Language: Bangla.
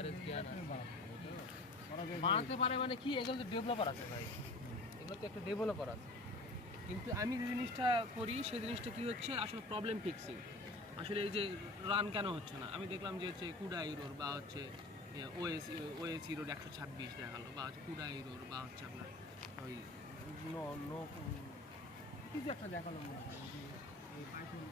আরএস জ্ঞান বানাতে পারে মানে কি, এগুলো তো ডেভেলপার আছে ভাই, এগুলো তো একটা ডেভেলপার আছে। কিন্তু আমি যে জিনিসটা করি সেই জিনিসটা কি হচ্ছে আসলে প্রবলেম ফিক্সিং। আসলে এই যে রান কেন হচ্ছে না, আমি দেখলাম যে হচ্ছে কুডা ইরোর বা হচ্ছে ওএস ওএস ইরোর 126 দেখালো, বা হচ্ছে কুডা ইরোর, বা হচ্ছে আপনার ওই নো নো কিছু একটা দেখালো মনে করেন যে এই পাইথন